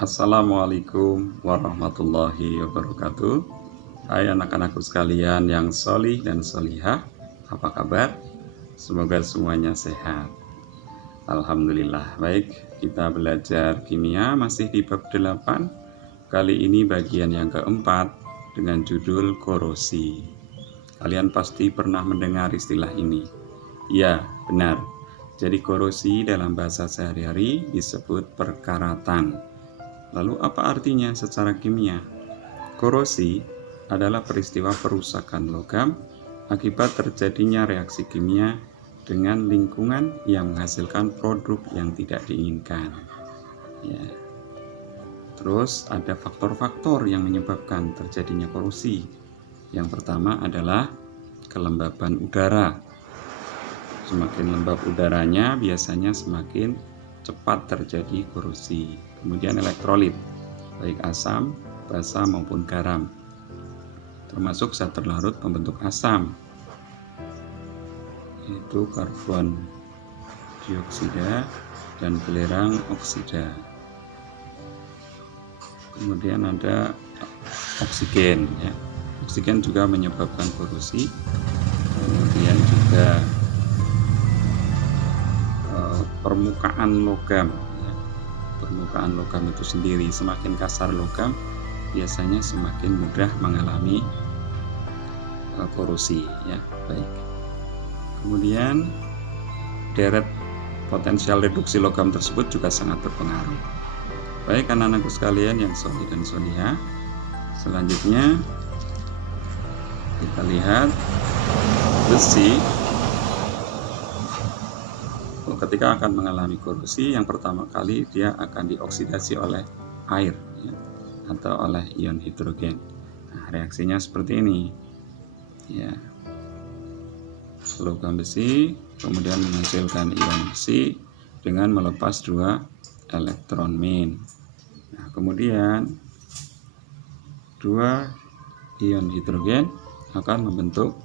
Assalamualaikum warahmatullahi wabarakatuh. Hai anak-anakku sekalian yang solih dan solihah, apa kabar? Semoga semuanya sehat. Alhamdulillah. Baik, kita belajar kimia masih di bab 8. Kali ini bagian yang keempat dengan judul korosi. Kalian pasti pernah mendengar istilah ini. Ya, benar. Jadi korosi dalam bahasa sehari-hari disebut perkaratan. Lalu apa artinya secara kimia? Korosi adalah peristiwa perusakan logam akibat terjadinya reaksi kimia dengan lingkungan yang menghasilkan produk yang tidak diinginkan. Ya. Terus ada faktor-faktor yang menyebabkan terjadinya korosi. Yang pertama adalah kelembaban udara. Semakin lembab udaranya, biasanya semakin cepat terjadi korosi. Kemudian elektrolit, baik asam, basa maupun garam, termasuk zat terlarut pembentuk asam, yaitu karbon dioksida dan belerang oksida. Kemudian ada oksigen, ya. Oksigen juga menyebabkan korosi. Kemudian juga permukaan logam, ya. Permukaan logam itu sendiri, semakin kasar logam biasanya semakin mudah mengalami korosi, ya. Baik. Kemudian deret potensial reduksi logam tersebut juga sangat berpengaruh. Baik anak-anakku sekalian yang solih dan solihah, selanjutnya kita lihat besi. Ketika akan mengalami korosi, yang pertama kali dia akan dioksidasi oleh air, ya, atau oleh ion hidrogen. Nah, reaksinya seperti ini, ya. Logam besi kemudian menghasilkan ion besi dengan melepas 2 elektron min. Nah, kemudian 2 ion hidrogen akan membentuk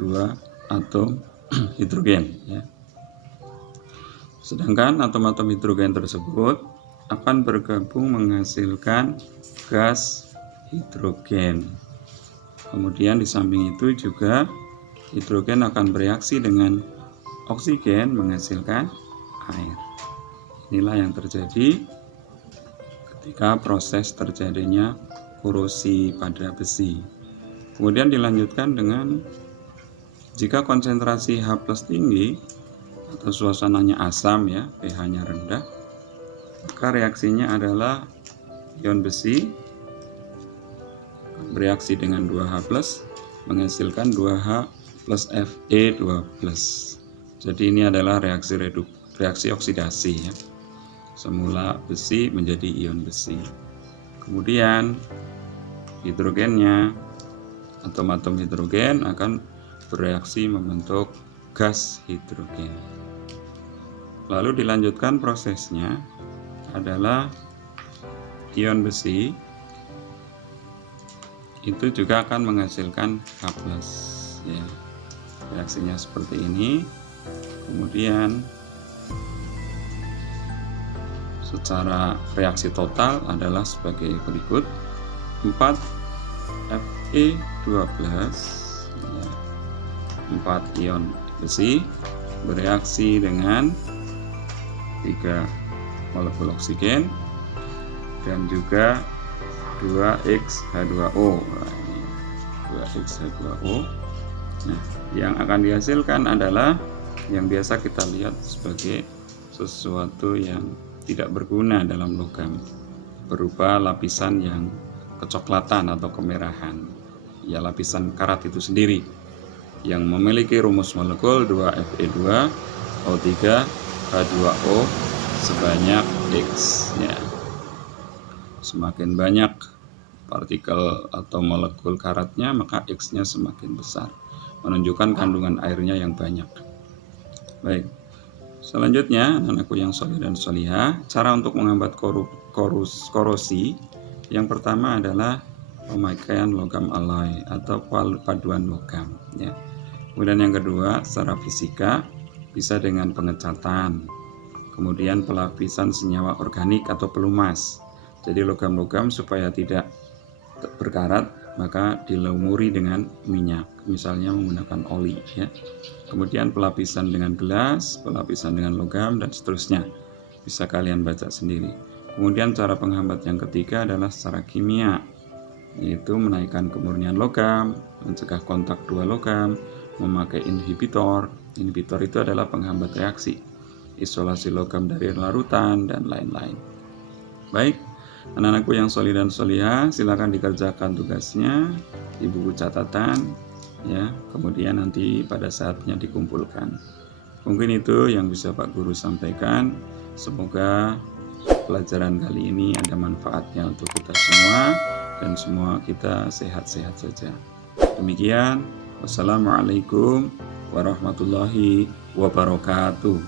2 atom hidrogen, ya. Sedangkan atom-atom hidrogen tersebut akan bergabung menghasilkan gas hidrogen. Kemudian di samping itu juga hidrogen akan bereaksi dengan oksigen menghasilkan air. Inilah yang terjadi ketika proses terjadinya korosi pada besi. Kemudian dilanjutkan dengan jika konsentrasi H+ tinggi atau suasananya asam, ya, pH-nya rendah, maka reaksinya adalah ion besi bereaksi dengan 2H+ menghasilkan 2H plus Fe2+. Jadi ini adalah reaksi oksidasi, ya. Semula besi menjadi ion besi. Kemudian hidrogennya, atom-atom hidrogen akan bereaksi membentuk gas hidrogen. Lalu dilanjutkan prosesnya adalah ion besi itu juga akan menghasilkan H+, ya. Reaksinya seperti ini. Kemudian secara reaksi total adalah sebagai berikut: 4 Fe2+, ya, 4 ion besi bereaksi dengan 3 molekul oksigen dan juga 2X-H2O. 2X-H2O. Nah, yang akan dihasilkan adalah yang biasa kita lihat sebagai sesuatu yang tidak berguna dalam logam, berupa lapisan yang kecoklatan atau kemerahan. Ya, lapisan karat itu sendiri yang memiliki rumus molekul 2Fe2O3H2O sebanyak X, ya. Semakin banyak partikel atau molekul karatnya, maka X-nya semakin besar, menunjukkan kandungan airnya yang banyak. Baik, selanjutnya anakku yang solih dan solihah, cara untuk menghambat korosi yang pertama adalah pemakaian logam alloy atau paduan logam, ya. Kemudian yang kedua, secara fisika bisa dengan pengecatan, kemudian pelapisan senyawa organik atau pelumas. Jadi logam-logam supaya tidak berkarat maka dilumuri dengan minyak, misalnya menggunakan oli ya. Kemudian pelapisan dengan gelas, pelapisan dengan logam, dan seterusnya. Bisa kalian baca sendiri. Kemudian cara penghambat yang ketiga adalah secara kimia, yaitu menaikkan kemurnian logam, mencegah kontak dua logam, memakai inhibitor. Inhibitor itu adalah penghambat reaksi, isolasi logam dari larutan, dan lain-lain. Baik, anak-anakku yang solih dan solihah, silakan dikerjakan tugasnya di buku catatan ya, kemudian nanti pada saatnya dikumpulkan. Mungkin itu yang bisa Pak Guru sampaikan. Semoga pelajaran kali ini ada manfaatnya untuk kita semua dan semua kita sehat-sehat saja. Demikian, wassalamualaikum warahmatullahi wabarakatuh.